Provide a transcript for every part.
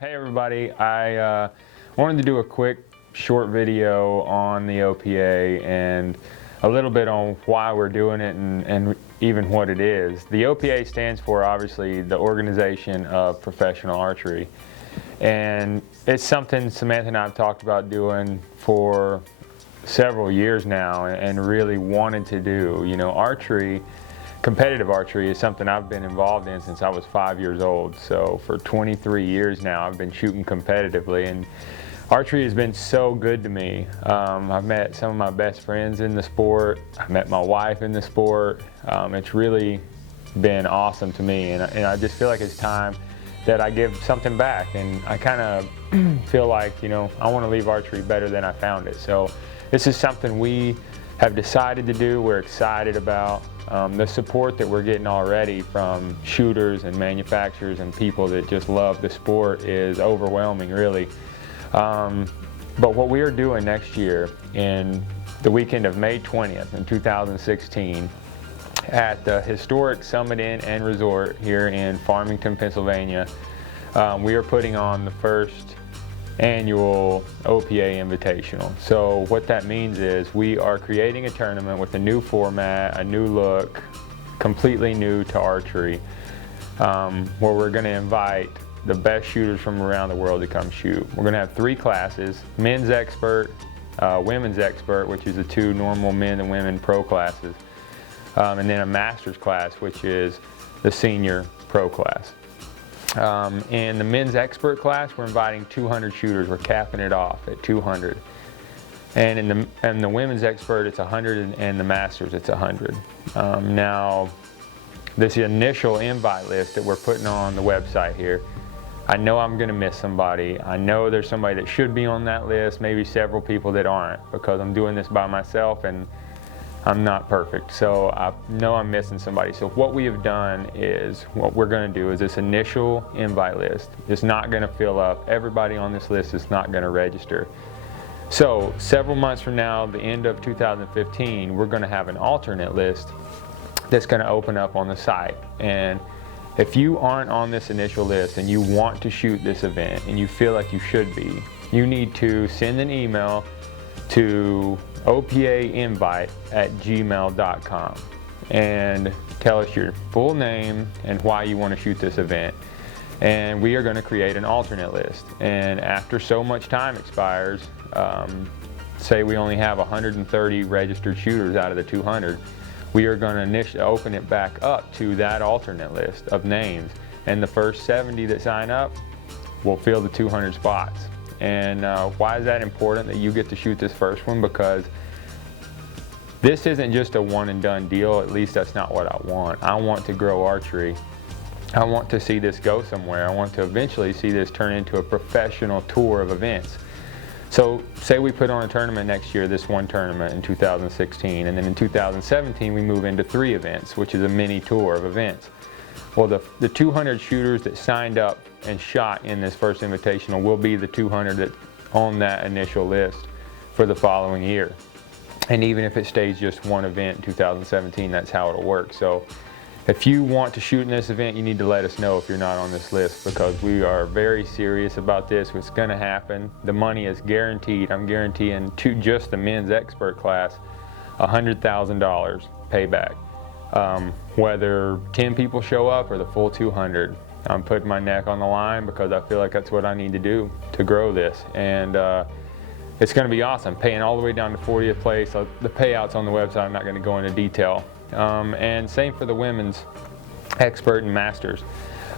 Hey everybody, I wanted to do a quick short video on the OPA and a little bit on why we're doing it and even what it is. The OPA stands for, obviously, the Organization of Professional Archery, and it's something Samantha and I have talked about doing for several years now and really wanted to do. You know, archery, competitive archery, is something I've been involved in since I was 5 years old. So for 23 years now, I've been shooting competitively, and archery has been so good to me. I've met some of my best friends in the sport. I met my wife in the sport. It's really been awesome to me, and I just feel like it's time that I give something back, and I kind of feel like, you know, I want to leave archery better than I found it. So this is something we have decided to do. We're excited about. The support that we're getting already from shooters and manufacturers and people that just love the sport is overwhelming, really. But what we are doing next year, in the weekend of May 20th in 2016, at the historic Summit Inn and Resort here in Farmington, Pennsylvania, we are putting on the first annual OPA Invitational. So what that means is we are creating a tournament with a new format, a new look, completely new to archery, where we're going to invite the best shooters from around the world to come shoot. We're going to have 3 classes: men's expert, women's expert, which is the 2 normal men and women pro classes, and then a master's class, which is the senior pro class. In the men's expert class, we're inviting 200 shooters. We're capping it off at 200. And in the women's expert, it's 100, and the masters, it's 100. Now, this initial invite list that we're putting on the website here, I know I'm going to miss somebody. I know there's somebody that should be on that list, maybe several people that aren't, because I'm doing this by myself and I'm not perfect, so I know I'm missing somebody. So what we have done is, what we're going to do is, this initial invite list is not going to fill up. Everybody on this list is not going to register. So several months from now, the end of 2015, we're going to have an alternate list that's going to open up on the site. And if you aren't on this initial list and you want to shoot this event and you feel like you should be, you need to send an email to opainvite@gmail.com and tell us your full name and why you want to shoot this event. And we are going to create an alternate list. And after so much time expires, say we only have 130 registered shooters out of the 200, we are going to initially open it back up to that alternate list of names. And the first 70 that sign up will fill the 200 spots. And why is that important that you get to shoot this first one? Because this isn't just a one and done deal. At least that's not what I want. I want to grow archery. I want to see this go somewhere. I want to eventually see this turn into a professional tour of events. So say we put on a tournament next year, this one tournament in 2016, and then in 2017 we move into 3 events, which is a mini tour of events. Well, the 200 shooters that signed up and shot in this first invitational will be the 200 that on that initial list for the following year. And even if it stays just one event in 2017, that's how it'll work. So if you want to shoot in this event, you need to let us know if you're not on this list, because we are very serious about this. It's going to happen. The money is guaranteed. I'm guaranteeing to just the men's expert class $100,000 payback. Whether 10 people show up or the full 200, I'm putting my neck on the line because I feel like that's what I need to do to grow this. And it's going to be awesome, paying all the way down to 40th place. The payouts on the website, I'm not going to go into detail. And same for the women's expert and masters.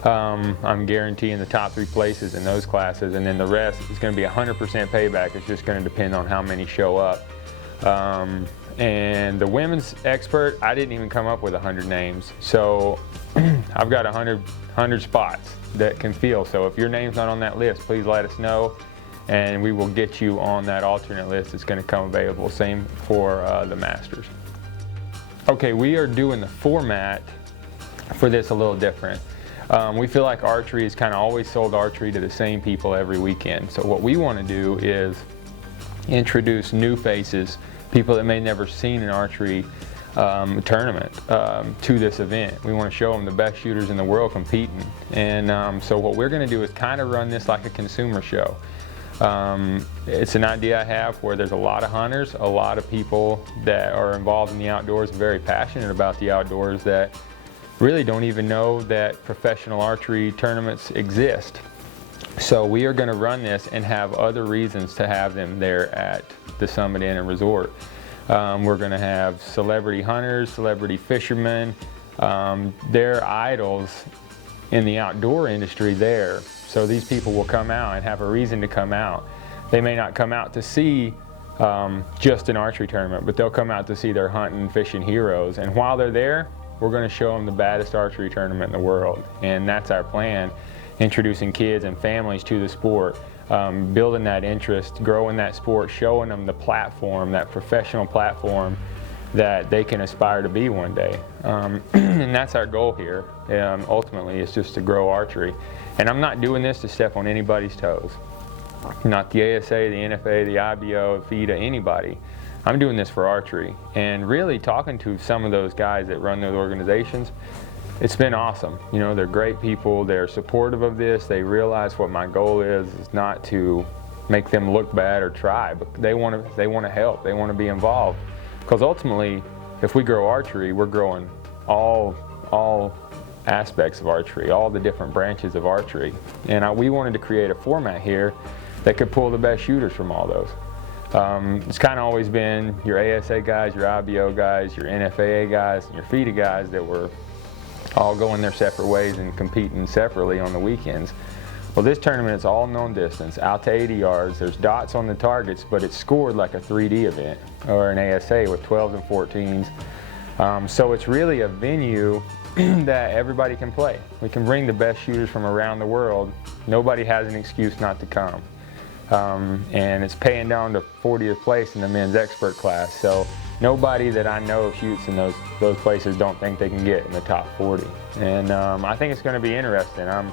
I'm guaranteeing the top 3 places in those classes, and then the rest is going to be 100% payback. It's just going to depend on how many show up. And the women's expert, I didn't even come up with 100 names. So I've got 100 spots that can fill. So if your name's not on that list, please let us know, and we will get you on that alternate list that's going to come available. Same for the masters. Okay, we are doing the format for this a little different. We feel like archery has kind of always sold archery to the same people every weekend. So what we want to do is introduce new faces, people that may never seen an archery tournament to this event. We want to show them the best shooters in the world competing. And so what we're going to do is kind of run this like a consumer show. It's an idea I have where there's a lot of hunters, a lot of people that are involved in the outdoors, very passionate about the outdoors, that really don't even know that professional archery tournaments exist. So we are going to run this and have other reasons to have them there at the Summit Inn and Resort. We're going to have celebrity hunters, celebrity fishermen, their idols in the outdoor industry there. So these people will come out and have a reason to come out. They may not come out to see just an archery tournament, but they'll come out to see their hunting, fishing heroes. And while they're there, we're going to show them the baddest archery tournament in the world. And that's our plan, introducing kids and families to the sport, building that interest, growing that sport, showing them the platform, that professional platform that they can aspire to be one day. And that's our goal here. Ultimately, it's just to grow archery. And I'm not doing this to step on anybody's toes. Not the ASA, the NFA, the IBO, FIDA, anybody. I'm doing this for archery. And really talking to some of those guys that run those organizations, it's been awesome. You know, they're great people. They're supportive of this. They realize what my goal is not to make them look bad or try, but they want to help. They want to be involved. Because ultimately, if we grow archery, we're growing all aspects of archery, all the different branches of archery. And we wanted to create a format here that could pull the best shooters from all those. It's kind of always been your ASA guys, your IBO guys, your NFAA guys, and your FIDA guys that were all going their separate ways and competing separately on the weekends. Well, this tournament is all known distance, out to 80 yards. There's dots on the targets, but it's scored like a 3D event or an ASA with 12s and 14s. So it's really a venue that everybody can play. We can bring the best shooters from around the world. Nobody has an excuse not to come. And it's paying down to 40th place in the men's expert class. So nobody that I know shoots in those places don't think they can get in the top 40. And I think it's going to be interesting. I'm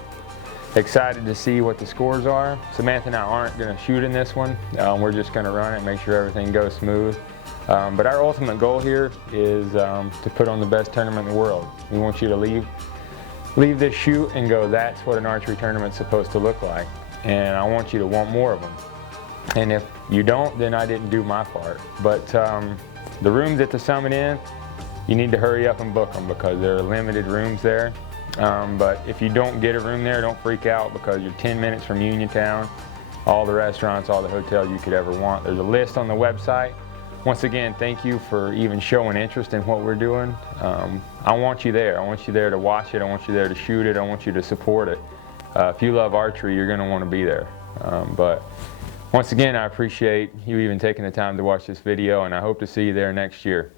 excited to see what the scores are. Samantha and I aren't going to shoot in this one. We're just going to run it and make sure everything goes smooth. But our ultimate goal here is to put on the best tournament in the world. We want you to leave this shoot and go, that's what an archery tournament's supposed to look like. And I want you to want more of them. And if you don't, then I didn't do my part. But the rooms at the Summit Inn, you need to hurry up and book them because there are limited rooms there. But if you don't get a room there, don't freak out because you're 10 minutes from Uniontown, all the restaurants, all the hotels you could ever want. There's a list on the website. Once again, thank you for even showing interest in what we're doing. I want you there. I want you there to watch it. I want you there to shoot it. I want you to support it. If you love archery, you're going to want to be there. But once again, I appreciate you even taking the time to watch this video, and I hope to see you there next year.